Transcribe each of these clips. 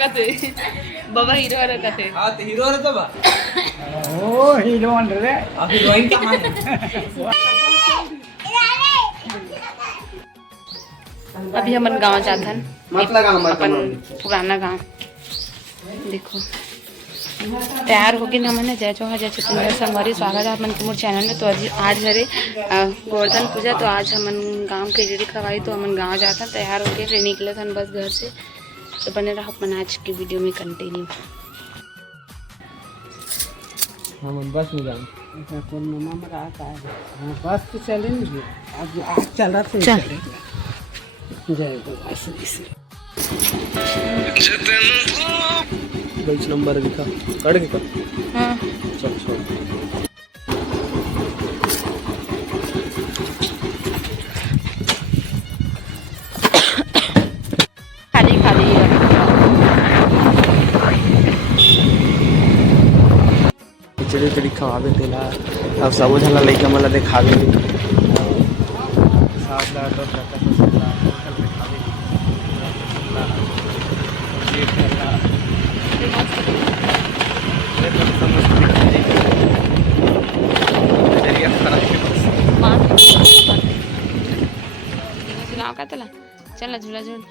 कते बाबा हीरो रे कते हां तो हीरो रे तो बा ओ हीरोइन रे अभी हीरोइन कहां है अभी हमन गांव जाथन मत लगा हमर अपन पुराना गांव देखो तैयार हो गए हमने जय चौहा जय छत्तीसगढ़ संगवारी स्वागत है अपन के मोर चैनल में। तो आज हरे गोवर्धन पूजा तो आज हमन गांव के रेडी खवाई तो हमन गांव जाता तैयार हो गए फिर निकले थे बस घर से। तो बने रहो अपन आज की वीडियो में कंटिन्यू। हम बस में जाएं कौन मामा मरा आता है हां बस तो चलेंगे आज चल रहा है चलेगा जय ऐसे 22 नंबर दिखा कट दिखा हां चल छोड़ खाली खाली चली चली खवाबे तेला अब सब झला लइका मला देखावे साथ ला तो टका होटल देखावे ये करना ये तो समझ दिखाई जरिया खराब झूला का तला चल झूला झूल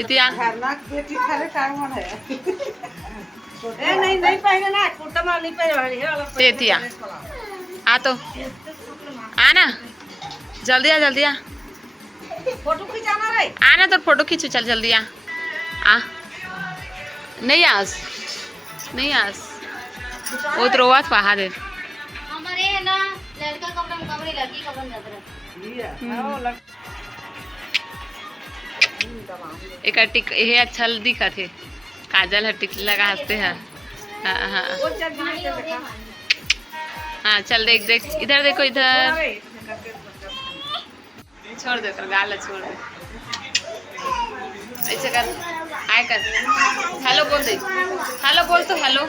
इतिया बेटी खाले काम है ए नहीं पहले ना कुर्ता माल नहीं पहने वाली है ते इतिया आ तो आ ना जल्दी आ फोटो खिंचाना रे आ ना तो फोटो खींचो चल जल्दी आ नहीं आस वो तो रोवात पहाड़ है हमारे ना लड़का कपड़ा मुकाबले लड़की कपड़ा ज्यादा एक टिक ये अच्छा दिखा थे काजल है टिक लगा हंसते हैं हाँ हाँ हाँ चल देख इधर देखो इधर छोड़ दे कर गाल छोड़ दे ऐसे कर आए कर हेलो बोल दे हेलो बोल तो हेलो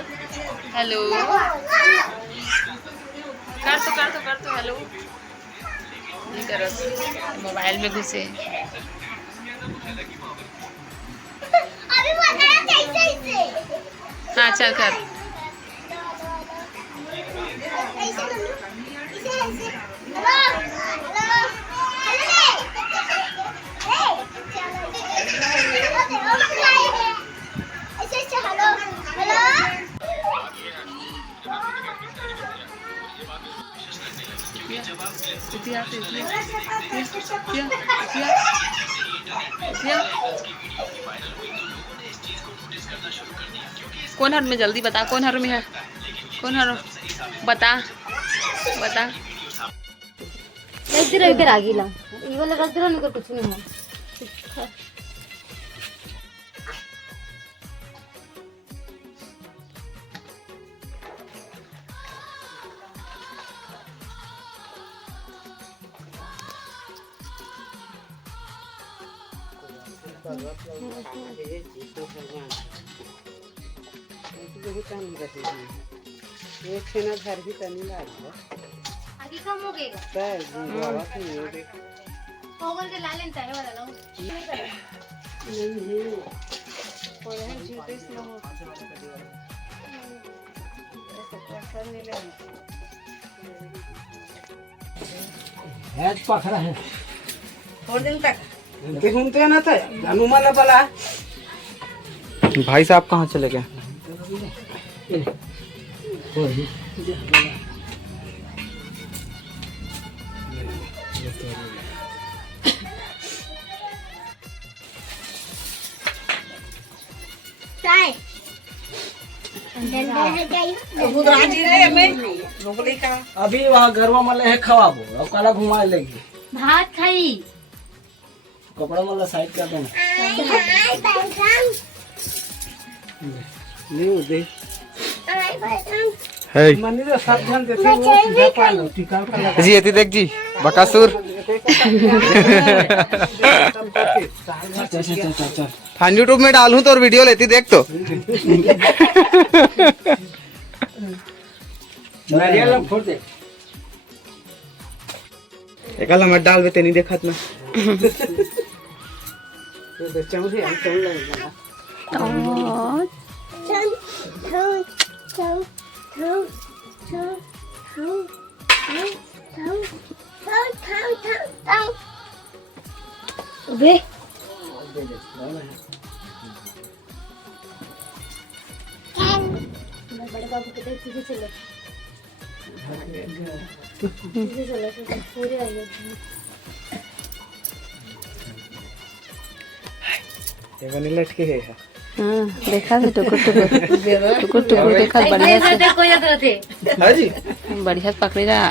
कर तो हेलो नहीं करो मोबाइल में घुसे अभी बताया कैसे हाँ चल कर कौन हर में जल्दी बता कौन हर में है कौन हर बता रख दे इधर आगे ला ये वाला रख दे नहीं कर कुछ नहीं है एक सेना घर भी तनी लाग आगे कम हो गएगा है होगल के लालेन चाहे वाला लो नहीं और है जीते इसमें हो हैज पखरा है थोड़े दिन तक इनके घूमते ना था जानू माला वाला भाई साहब कहाँ चले गए चाय अभी वहाँ गरवा मले है खवाबो और काला घुमाए लगी भात खाई कपड़ा मल्ला साइड कर देना नहीं दे है मंदिर सब जन देते वो जापान टिका का लगा जी यति देख जी बकासुर चल हाँ यूट्यूब में डालूं तो और वीडियो लेती देख तो नारियल फोड़ दे एकला मत डाल बेते नहीं देखत ना तो चौड़ी हम चल लगा अबे बड़े बाबू के पीछे चले पूरे आइए ये बने लटके है हां देखा है टुकुर देखा बढ़िया से कोई ना थे हां जी बढ़िया से पकड़े जा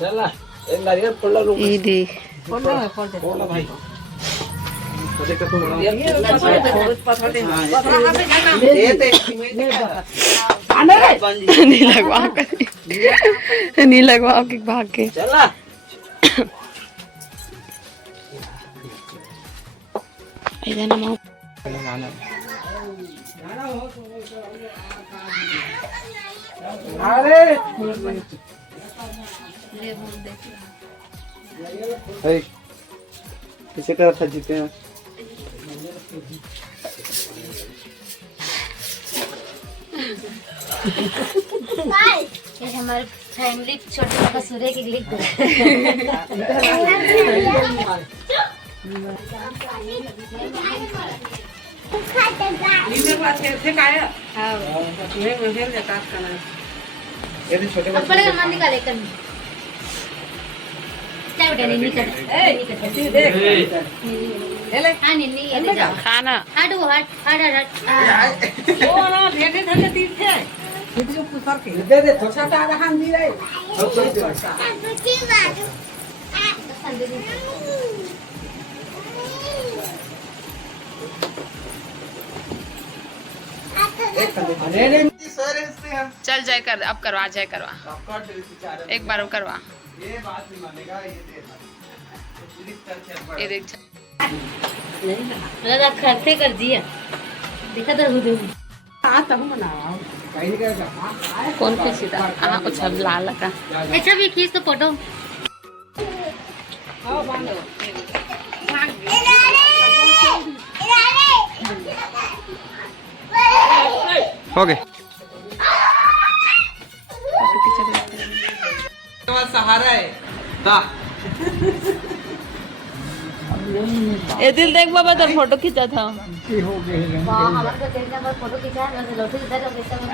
चला ए नारियल फोड़ा लो ये देख फोड़ा भाई तो देख तो बड़ा ये नहीं लगवा के भाग के चला इधर ना अरे किसे कर था जीते हैं ये हमारे फैमिली छोटे पापा सूर्य के लिए इधर पास थे काय हां मैं हेल जाता करना ये छोटे अब पड़ेगा मान निकाले कर क्या बेटा नहीं निकल देख ले हां नहीं ये ले जा खाना हट वो हट ओ ना भेटे धंधे तीर थे वीडियो पुकार के दे दे थोड़ा सा हां दी रे अरे चल जाए कर अब करवा जाए करवा एक बार करवा ये बात नहीं मानेगा ये देख लगा खर्चे कर दिया देखा तो हुदू आ तब बनाओ कहीं का कौन पे सीधा हाँ अच्छा लाल लगा अच्छा भी खींच तो फोटो आओ बांधो हो गए सहारा है ये दिल देख बाबा तो फोटो खींचा था वाह हमारे को देखना पर फोटो खींचा है मैं लौटे इधर अब ऐसा मैं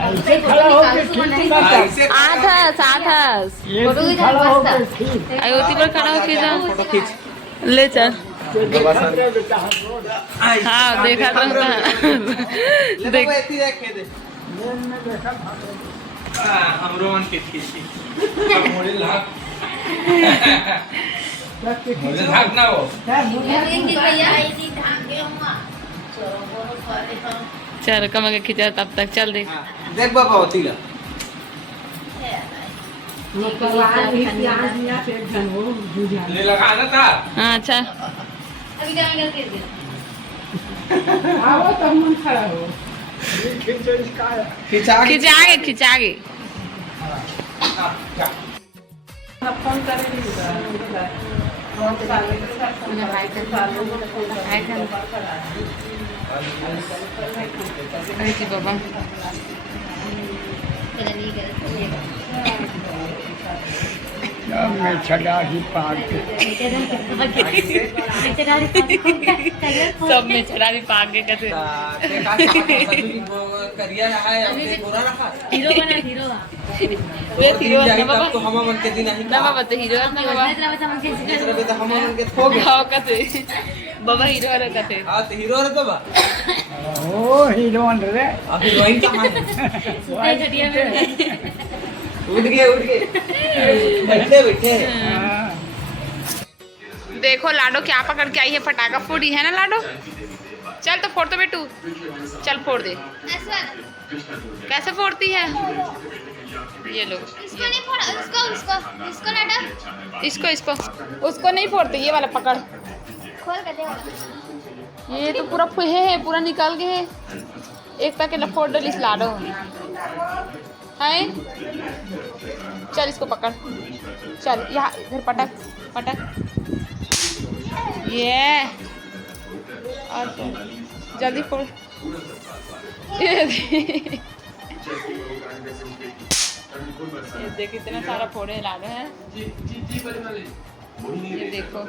आथस फोटो खींचा मस्त अयोती पर खड़ा होके जा फोटो खींच ले चल हाँ देखा तो देख हमरो मन के खींची मोड़े लाग मुझे भाग ना हो चल कम के खींचा तब तक चल देख देख बाबा होती का ले लगाना था हाँ अच्छा अभी क्या कर दिया आओ तब मन खड़ा हो खिंचागे फोन करेंगे अरे की बाबा मैं छड़ा ही पार सब में चढ़ा भी पाग गए कहते करिया है अपने पूरा रखा हीरो बना हीरो वे हीरो ना बाबा तो हम मन के दिन नहीं ना बाबा तो हीरो ना बाबा दूसरे तो हम मन के हो गया हाँ कहते बाबा हीरो रे कहते हां तो हीरो रे तो बा ओ हीरो रे अभी हीरोइन कहां सुते घटिया में उठ गए बैठे बैठे देखो लाडो क्या पकड़ के आई है फटाका फोड़ी है ना लाडो चल तो फोड़ तो बेटू चल फोड़ दे कैसे फोड़ती है ये लो इसको नहीं फोड़ा इसको लाडा इसको उसको नहीं फोड़ते ये वाला पकड़ खोल कर दे ये तो पूरा फुहे है पूरा निकल गए है एक पैकेट फोड़ डलिस लाडो है चल इसको पकड़ चल यहाँ इधर पटक पटक, ये और जल्दी फोड़। ये देख इतना सारा फोड़े ला रहे हैं। ये देखो